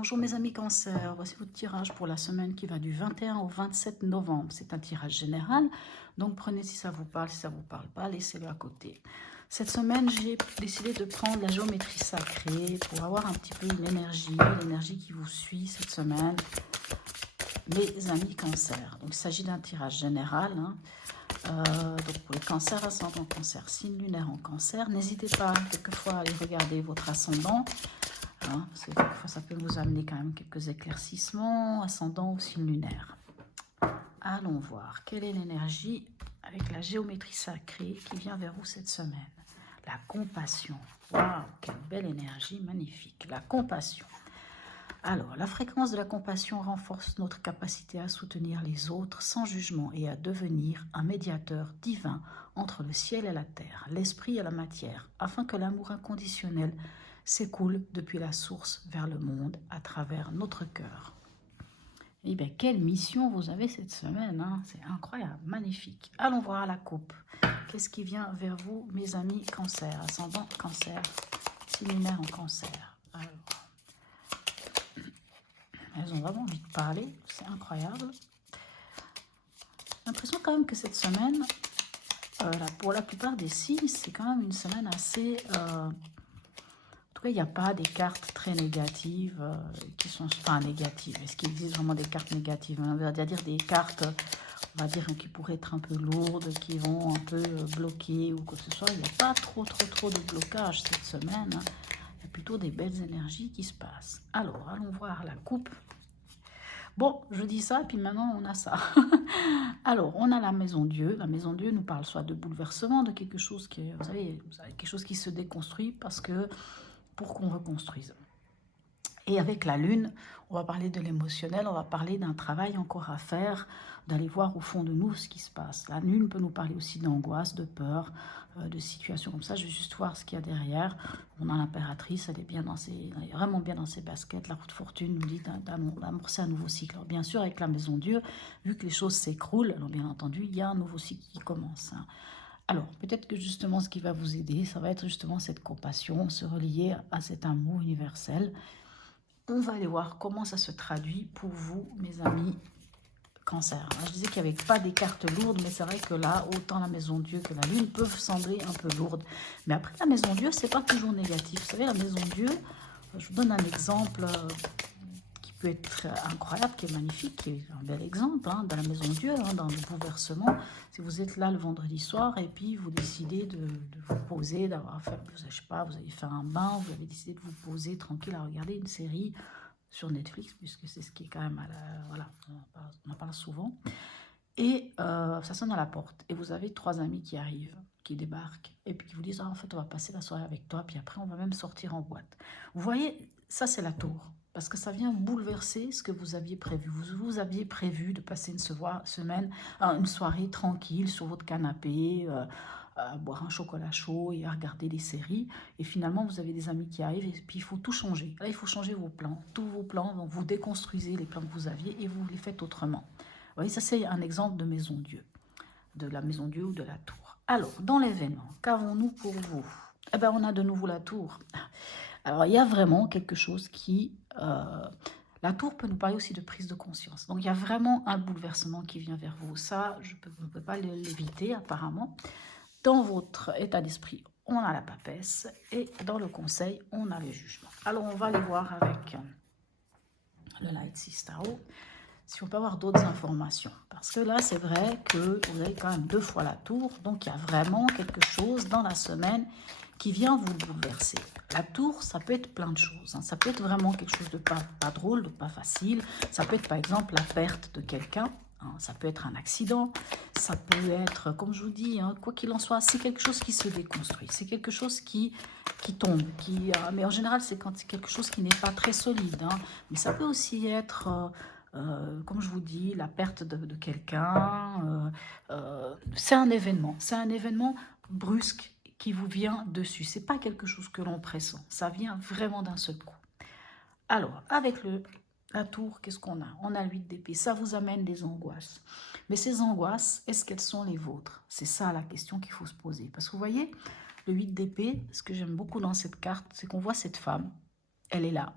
Bonjour mes amis Cancer, voici votre tirage pour la semaine qui va du 21 au 27 novembre. C'est un tirage général, donc prenez si ça vous parle, si ça ne vous parle pas, laissez-le à côté. Cette semaine, j'ai décidé de prendre la géométrie sacrée pour avoir un petit peu l'énergie qui vous suit cette semaine. Mes amis Cancer, donc il s'agit d'un tirage général. Donc pour les cancers, ascendant cancer, signe lunaire en cancer, n'hésitez pas quelquefois à aller regarder votre ascendant. Parce que quelquefois, ça peut vous amener quand même quelques éclaircissements, ascendant ou signe lunaire. Allons voir, quelle est l'énergie avec la géométrie sacrée qui vient vers vous cette semaine? La compassion. Waouh, quelle belle énergie, magnifique. La compassion. Alors, la fréquence de la compassion renforce notre capacité à soutenir les autres sans jugement et à devenir un médiateur divin entre le ciel et la terre, l'esprit et la matière, afin que l'amour inconditionnel s'écoule depuis la source vers le monde à travers notre cœur. Eh bien, quelle mission vous avez cette semaine, hein? C'est incroyable, magnifique. Allons voir la coupe. Qu'est-ce qui vient vers vous, mes amis cancer, ascendant cancer, signe lunaire en cancer? Alors, elles ont vraiment envie de parler, c'est incroyable. J'ai l'impression quand même que cette semaine, pour la plupart des signes, c'est quand même une semaine assez... En tout cas, il n'y a pas des cartes très négatives qui sont... Enfin, négatives. Est-ce qu'il existe vraiment des cartes négatives? On va dire des cartes, on va dire, qui pourraient être un peu lourdes, qui vont un peu bloquer ou quoi que ce soit. Il n'y a pas trop de blocage cette semaine. Hein. Il y a plutôt des belles énergies qui se passent. Alors, allons voir la coupe. Bon, je dis ça, et puis maintenant, on a ça. Alors, on a la maison Dieu. La maison Dieu nous parle soit de bouleversement, de quelque chose qui, vous savez, quelque chose qui se déconstruit parce que pour qu'on reconstruise. Et avec la lune, on va parler de l'émotionnel, on va parler d'un travail encore à faire, d'aller voir au fond de nous ce qui se passe. La lune peut nous parler aussi d'angoisse, de peur, de situations comme ça. Je vais juste voir ce qu'il y a derrière. On a l'impératrice, elle est vraiment bien dans ses baskets. La roue de fortune nous dit d'amorcer un nouveau cycle. Alors, bien sûr, avec la maison Dieu, vu que les choses s'écroulent, alors bien entendu, il y a un nouveau cycle qui commence. Hein. Alors, peut-être que justement, ce qui va vous aider, ça va être justement cette compassion, se relier à cet amour universel. On va aller voir comment ça se traduit pour vous, mes amis cancer. Je disais qu'il n'y avait pas des cartes lourdes, mais c'est vrai que là, autant la maison Dieu que la lune peuvent sembler un peu lourdes. Mais après, la maison Dieu, c'est pas toujours négatif. Vous savez, la maison Dieu, je vous donne un exemple qui peut être incroyable, qui est magnifique, qui est un bel exemple hein, dans la maison Dieu, hein, dans le bouleversement. Si vous êtes là le vendredi soir et puis vous décidez de vous poser, d'avoir fait, je sais pas, vous avez fait un bain, vous avez décidé de vous poser tranquille à regarder une série sur Netflix, puisque c'est ce qui est quand même, voilà, on en parle souvent. Et ça sonne à la porte et vous avez 3 amis qui arrivent, qui débarquent et puis qui vous disent ah, en fait on va passer la soirée avec toi puis après on va même sortir en boîte. Vous voyez, ça c'est la tour parce que ça vient bouleverser ce que vous aviez prévu. Vous aviez prévu de passer une soirée tranquille sur votre canapé, à boire un chocolat chaud et à regarder des séries. Et finalement, vous avez des amis qui arrivent et puis il faut tout changer. Là, il faut changer vos plans. Tous vos plans, donc vous déconstruisez les plans que vous aviez et vous les faites autrement. Vous voyez, ça c'est un exemple de maison Dieu, de la maison Dieu ou de la tour. Alors, dans l'événement, qu'avons-nous pour vous? Eh bien, on a de nouveau la tour. Alors, il y a vraiment quelque chose qui... la tour peut nous parler aussi de prise de conscience. Donc, il y a vraiment un bouleversement qui vient vers vous. Ça, on ne peut pas l'éviter apparemment. Dans votre état d'esprit, on a la papesse et dans le conseil, on a le jugement. Alors, on va aller voir avec le Light Six Tarot si on peut avoir d'autres informations. Parce que là, c'est vrai que vous avez quand même 2 fois la tour. Donc, il y a vraiment quelque chose dans la semaine qui vient vous bouleverser. La tour, ça peut être plein de choses. Hein. Ça peut être vraiment quelque chose de pas drôle, de pas facile. Ça peut être, par exemple, la perte de quelqu'un. Hein. Ça peut être un accident. Ça peut être, comme je vous dis, hein, quoi qu'il en soit, c'est quelque chose qui se déconstruit. C'est quelque chose qui tombe. Mais en général, c'est quand c'est quelque chose qui n'est pas très solide. Hein. Mais ça peut aussi être... comme je vous dis, la perte de quelqu'un, c'est un événement brusque qui vous vient dessus. C'est pas quelque chose que l'on pressent, ça vient vraiment d'un seul coup. Alors, avec la tour, qu'est-ce qu'on a? On a l'8 d'épée, ça vous amène des angoisses. Mais ces angoisses, est-ce qu'elles sont les vôtres? C'est ça la question qu'il faut se poser. Parce que vous voyez, le 8 d'épée, ce que j'aime beaucoup dans cette carte, c'est qu'on voit cette femme, elle est là.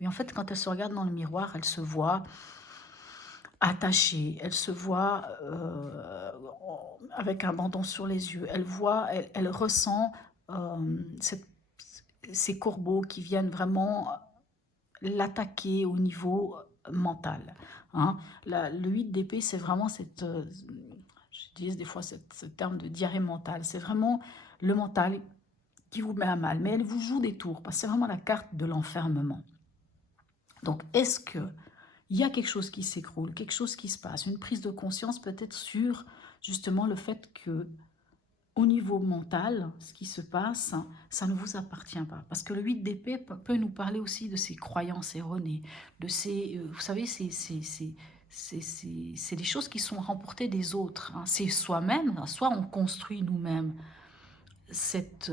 Et en fait, quand elle se regarde dans le miroir, elle se voit attachée, elle se voit avec un bandeau sur les yeux, elle ressent ces corbeaux qui viennent vraiment l'attaquer au niveau mental. Hein. Le 8 d'épée, c'est vraiment j'utilise des fois ce terme de diarrhée mentale, c'est vraiment le mental qui vous met à mal, mais elle vous joue des tours, parce que c'est vraiment la carte de l'enfermement. Donc, est-ce que il y a quelque chose qui s'écroule, quelque chose qui se passe, une prise de conscience peut-être sur justement le fait que au niveau mental, ce qui se passe, ça ne vous appartient pas. Parce que le 8 d'épée peut nous parler aussi de ses croyances erronées, de ces, vous savez, c'est des choses qui sont remportées des autres. Hein. C'est soi-même, soit on construit nous-mêmes cette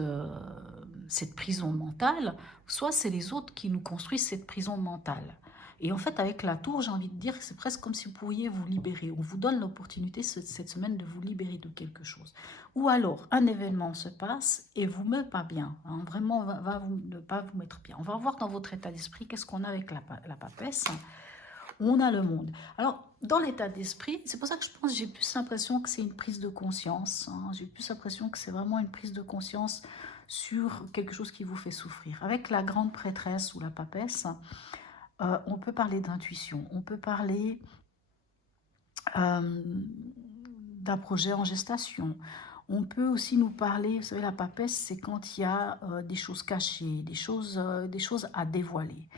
prison mentale, soit c'est les autres qui nous construisent cette prison mentale. Et en fait, avec la tour, j'ai envie de dire, c'est presque comme si vous pouviez vous libérer. On vous donne l'opportunité cette semaine de vous libérer de quelque chose. Ou alors, un événement se passe et vous ne met pas bien. Hein, vraiment, ne pas vous mettre bien. On va voir dans votre état d'esprit qu'est-ce qu'on a avec la papesse. On a le monde. Alors, dans l'état d'esprit, c'est pour ça que je pense, j'ai plus l'impression que c'est une prise de conscience. Hein, j'ai plus l'impression que c'est vraiment une prise de conscience sur quelque chose qui vous fait souffrir. Avec la grande prêtresse ou la papesse, on peut parler d'intuition, on peut parler d'un projet en gestation. On peut aussi nous parler, vous savez, la papesse, c'est quand il y a des choses cachées, des choses à dévoiler.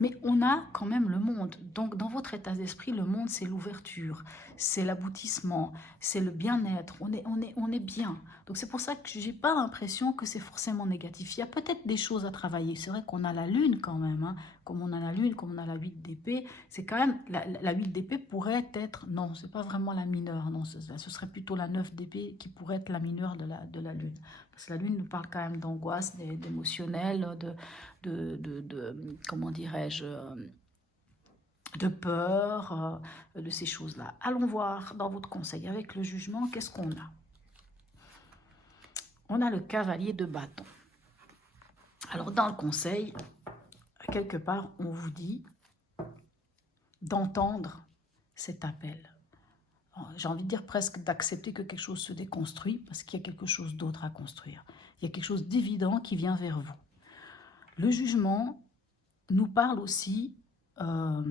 Mais on a quand même le monde. Donc, dans votre état d'esprit, le monde, c'est l'ouverture, c'est l'aboutissement, c'est le bien-être. On est bien. Donc, c'est pour ça que je n'ai pas l'impression que c'est forcément négatif. Il y a peut-être des choses à travailler. C'est vrai qu'on a la lune quand même. Hein. Comme on a la lune, comme on a la 8 d'épée. C'est quand même, la 8 d'épée pourrait être, non, ce n'est pas vraiment la mineure. Non, ce serait plutôt la 9 d'épée qui pourrait être la mineure de la lune. Parce que la lune nous parle quand même d'angoisse, d'émotionnel, comment dirais-je, de peur, de ces choses-là. Allons voir dans votre conseil, avec le jugement, qu'est-ce qu'on a? On a le cavalier de bâton. Alors, dans le conseil, quelque part, on vous dit d'entendre cet appel. J'ai envie de dire presque d'accepter que quelque chose se déconstruit, parce qu'il y a quelque chose d'autre à construire. Il y a quelque chose d'évident qui vient vers vous. Le jugement nous parle aussi, ça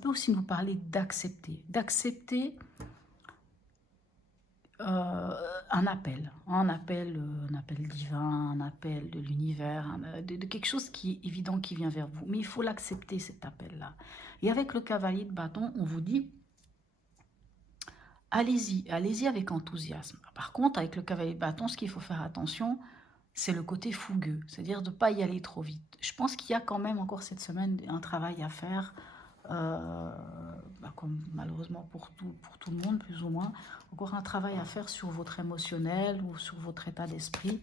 peut aussi nous parler d'accepter un appel divin, un appel de l'univers, de quelque chose qui est évident qui vient vers vous. Mais il faut l'accepter, cet appel-là. Et avec le cavalier de bâton, on vous dit, allez-y avec enthousiasme. Par contre, avec le cavalier de bâton, ce qu'il faut faire attention, c'est le côté fougueux, c'est-à-dire de ne pas y aller trop vite. Je pense qu'il y a quand même encore cette semaine un travail à faire, comme malheureusement pour tout le monde, plus ou moins, encore un travail à faire sur votre émotionnel ou sur votre état d'esprit.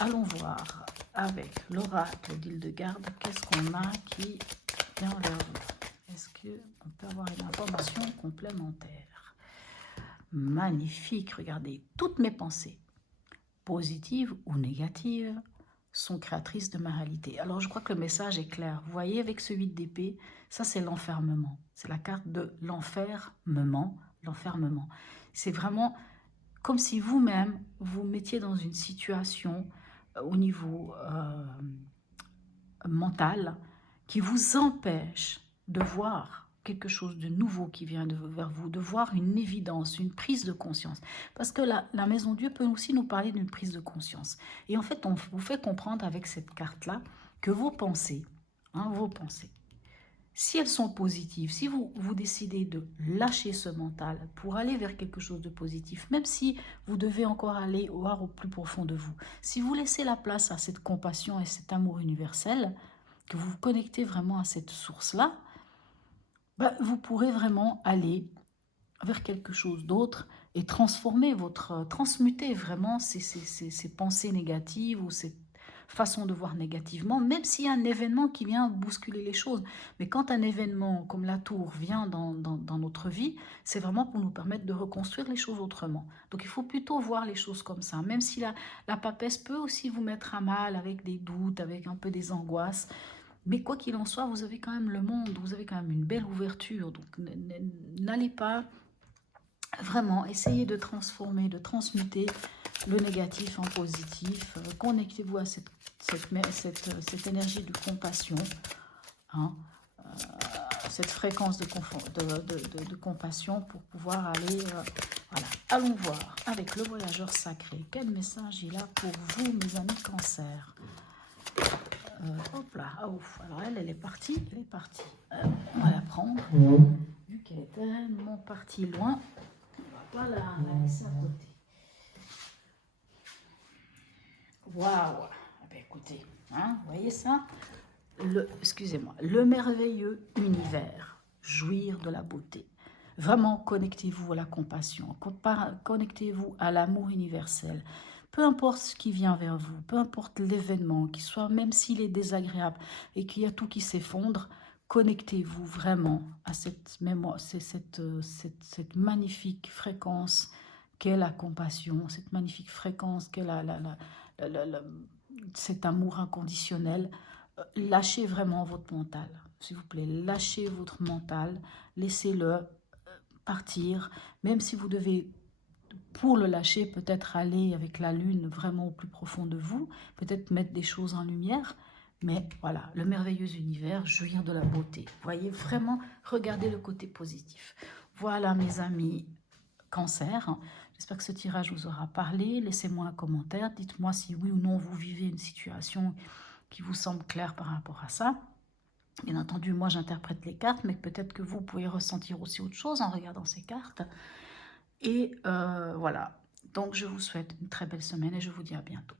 Allons voir avec l'oracle d'Hildegarde, qu'est-ce qu'on a qui vient vers vous. Est-ce qu'on peut avoir une information complémentaire? Magnifique, regardez, toutes mes pensées, positives ou négatives, sont créatrices de ma réalité. Alors, je crois que le message est clair. Vous voyez, avec ce 8 d'épée, ça, c'est l'enfermement. C'est la carte de l'enfermement. L'enfermement. C'est vraiment comme si vous-même, vous mettiez dans une situation au niveau mental qui vous empêche de voir quelque chose de nouveau qui vient vers vous, de voir une évidence, une prise de conscience. Parce que la Maison Dieu peut aussi nous parler d'une prise de conscience. Et en fait, on vous fait comprendre avec cette carte-là que vos pensées, si elles sont positives, si vous décidez de lâcher ce mental pour aller vers quelque chose de positif, même si vous devez encore aller voir au plus profond de vous, si vous laissez la place à cette compassion et cet amour universel, que vous vous connectez vraiment à cette source-là, vous pourrez vraiment aller vers quelque chose d'autre et transmuter vraiment ces pensées négatives ou façon de voir négativement, même s'il y a un événement qui vient bousculer les choses. Mais quand un événement comme la tour vient dans notre vie, c'est vraiment pour nous permettre de reconstruire les choses autrement. Donc il faut plutôt voir les choses comme ça, même si la papesse peut aussi vous mettre à mal avec des doutes, avec un peu des angoisses. Mais quoi qu'il en soit, vous avez quand même le monde, vous avez quand même une belle ouverture. Donc n'allez pas vraiment essayer de transformer, de transmuter le négatif en positif. Connectez-vous à cette énergie de compassion, hein, cette fréquence de compassion pour pouvoir aller... voilà, allons voir avec le voyageur sacré. Quel message il a pour vous, mes amis Cancer? Hop là, ah, ouf. Alors elle est partie, elle est partie. On va la prendre, vu qu'elle est tellement partie loin. On va pas la laisser à côté. Waouh! Ben écoutez, hein, vous voyez ça? Excusez-moi, le merveilleux univers, jouir de la beauté. Vraiment, connectez-vous à la compassion, connectez-vous à l'amour universel. Peu importe ce qui vient vers vous, peu importe l'événement, qu'il soit, même s'il est désagréable et qu'il y a tout qui s'effondre, connectez-vous vraiment à cette mémoire, cette magnifique fréquence qu'est la compassion, cette magnifique fréquence qu'est cet amour inconditionnel. Lâchez vraiment votre mental, s'il vous plaît, lâchez votre mental, laissez-le partir, même si vous devez, pour le lâcher, peut-être aller avec la lune vraiment au plus profond de vous, peut-être mettre des choses en lumière, mais voilà, le merveilleux univers, jouir de la beauté. Voyez, vraiment, regardez le côté positif. Voilà, mes amis Cancer, j'espère que ce tirage vous aura parlé. Laissez-moi un commentaire, dites-moi si oui ou non vous vivez une situation qui vous semble claire par rapport à ça. Bien entendu, moi j'interprète les cartes, mais peut-être que vous pouvez ressentir aussi autre chose en regardant ces cartes. Et voilà, donc je vous souhaite une très belle semaine et je vous dis à bientôt.